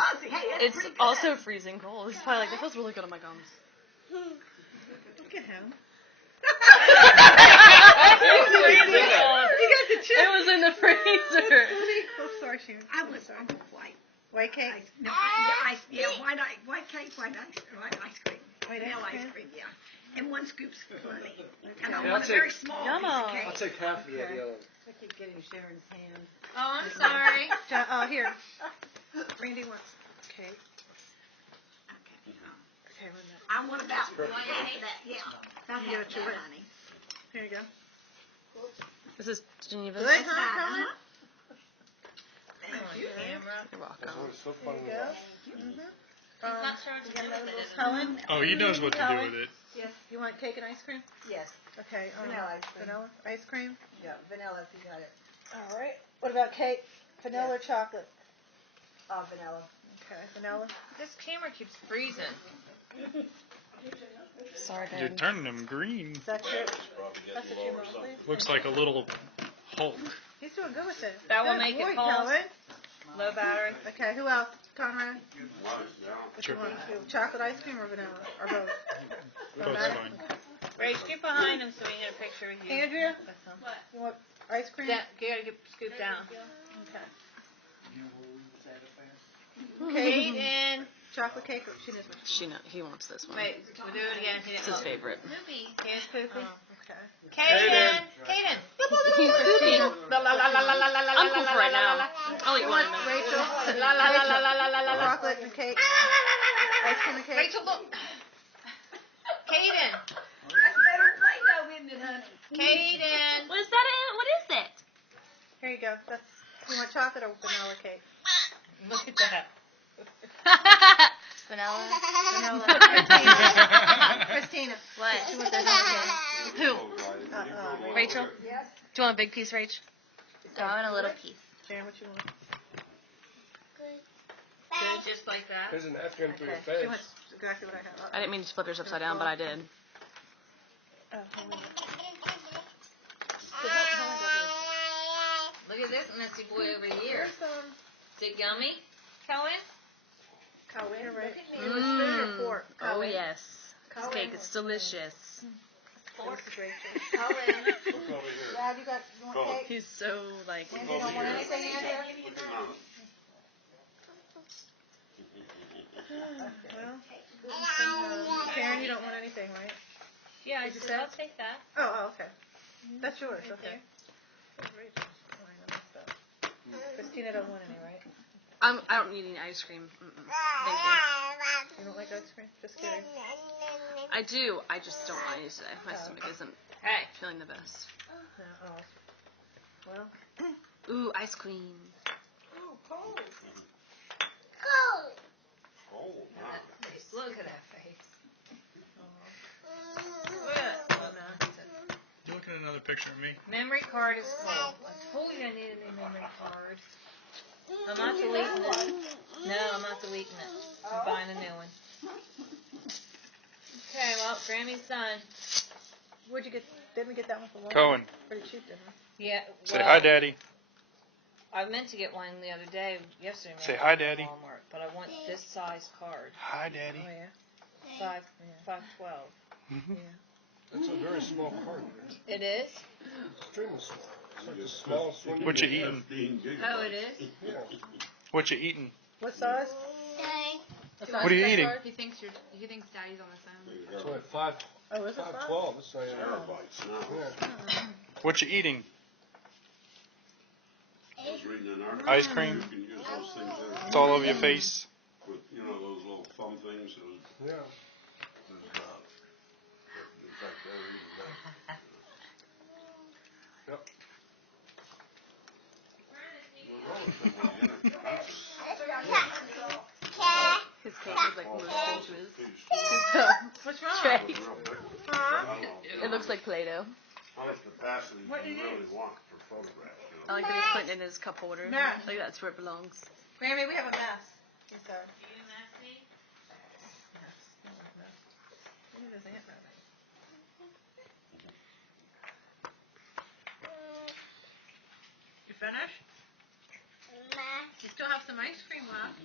Ozzy, hey, It's also freezing cold. It's probably like, that feels really good on my gums. Look at him. It was in the freezer. Oh, sorry, Sharon. I want white. White cake? No, white cake, white ice cream. Vanilla ice cream, yeah. And 1 scoop for me. And I want a very small piece of cake. I'll take half of the other. I keep getting Sharon's hand. Oh, I'm sorry. Oh, here. Randy wants cake. Okay, I want about that, yeah. About half that, honey. Here you go. This is Geneva's. Good, huh? Thank you, camera. You're welcome. So fun. Not sure to do with it. Helen? Oh, he knows what to do with it. Yes. You want cake and ice cream? Yes. Okay. Vanilla ice cream. Vanilla ice cream? Yeah, vanilla if you got it. All right. What about cake? Vanilla or chocolate? Vanilla. Okay, vanilla. This camera keeps freezing. Sorry, You're Dad. turning them green. That's what you want, please? Looks like a little Hulk. He's doing good with it. That will Good make boy, it pulse. Calvin. Low battery. Okay, who else? Conrad? What you want? Chocolate ice cream or vanilla? Or both? Both's fine. Rach, get behind him so we can get a picture with you. Andrea? What? You want ice cream? Yeah, you gotta get scooped down. Okay. Caiden. Chocolate cake or she doesn't? He wants this one. Wait, we'll do it again. He It's didn't his look. favorite. Poopy. Here's Poopy. Okay. Caiden. Caiden. He's pooping. La la la la la la la la I'm cool for right now. I'll eat one in a minute. Rachel? La la la la la la la la. Chocolate and cake? Ice cream and cake? Rachel, look. Caiden. That's better Play-Doh, isn't it, honey? Caiden. What is that? What is it? Here you go. You want chocolate or vanilla cake? Look at that. Vanilla. Vanilla. Christina. What? She wants that vanilla Who? Rachel? Yes. Do you want a big piece, Rach? I want a little piece. Sharon, what you want? Good, just like that. There's an napkin for your She face. wants exactly what I have. I didn't mean to flip yours upside down, but I did. Oh, hold on. Look at this messy boy over here. Is it yummy, Cohen? Cohen, right? It was spoon or fork? Oh, Cohen. yes. This cake is delicious. Fork. This is Rachel. Cohen. Dad, you want cake? He's so, like... Andy, you don't want anything, Andrea? Well, Karen, you don't want anything, right? Yeah, I Did you said say? I'll take that. Oh, okay. That's yours, Right okay. there. Christina don't want any, right? I don't need any ice cream. Thank You don't like ice cream? Just kidding. you. I do. I just don't want any today. My stomach isn't Hey. feeling the best. No, well. Ooh, ice cream. Oh, cold. Look at that face. You looking at another picture of me? Memory card is full. I told you I needed a new memory card. I'm not deleting it. No, I'm not deleting it. I'm buying a new one. Okay, well, Grammy's done. Where'd you get, didn't we get that one from Walmart? Cohen. Pretty cheap, didn't we? Yeah. Say well, hi, Daddy. I meant to get one the other day, yesterday. Say maybe, hi, from Daddy. Walmart, but I want this size card. Hi, Daddy. Oh, yeah. 512. That's a very small card. It is? Extremely small. It's like the smallest one. What you eating? Oh, it is? Yeah. What you eating? What size? What are you eating? He thinks Daddy's on the phone. It's only 5. Oh, is it 512. It's not even. Yeah. What you eating? I was reading an article. Ice cream? You can use those things there. It's all over your face. With, you know, those little thumb things. It was, Yeah. in fact, they're reading that. Yep. His cake is like most into his What's wrong? tray. Huh? It looks like Play-Doh. How much capacity What do you do you really want for photographs? You I know? like that he's putting it in his cup holder. Matt. Like that's where it belongs. Grammy, we have a mess. He said. Maybe there's a hint right. You finished? You still have some ice cream left.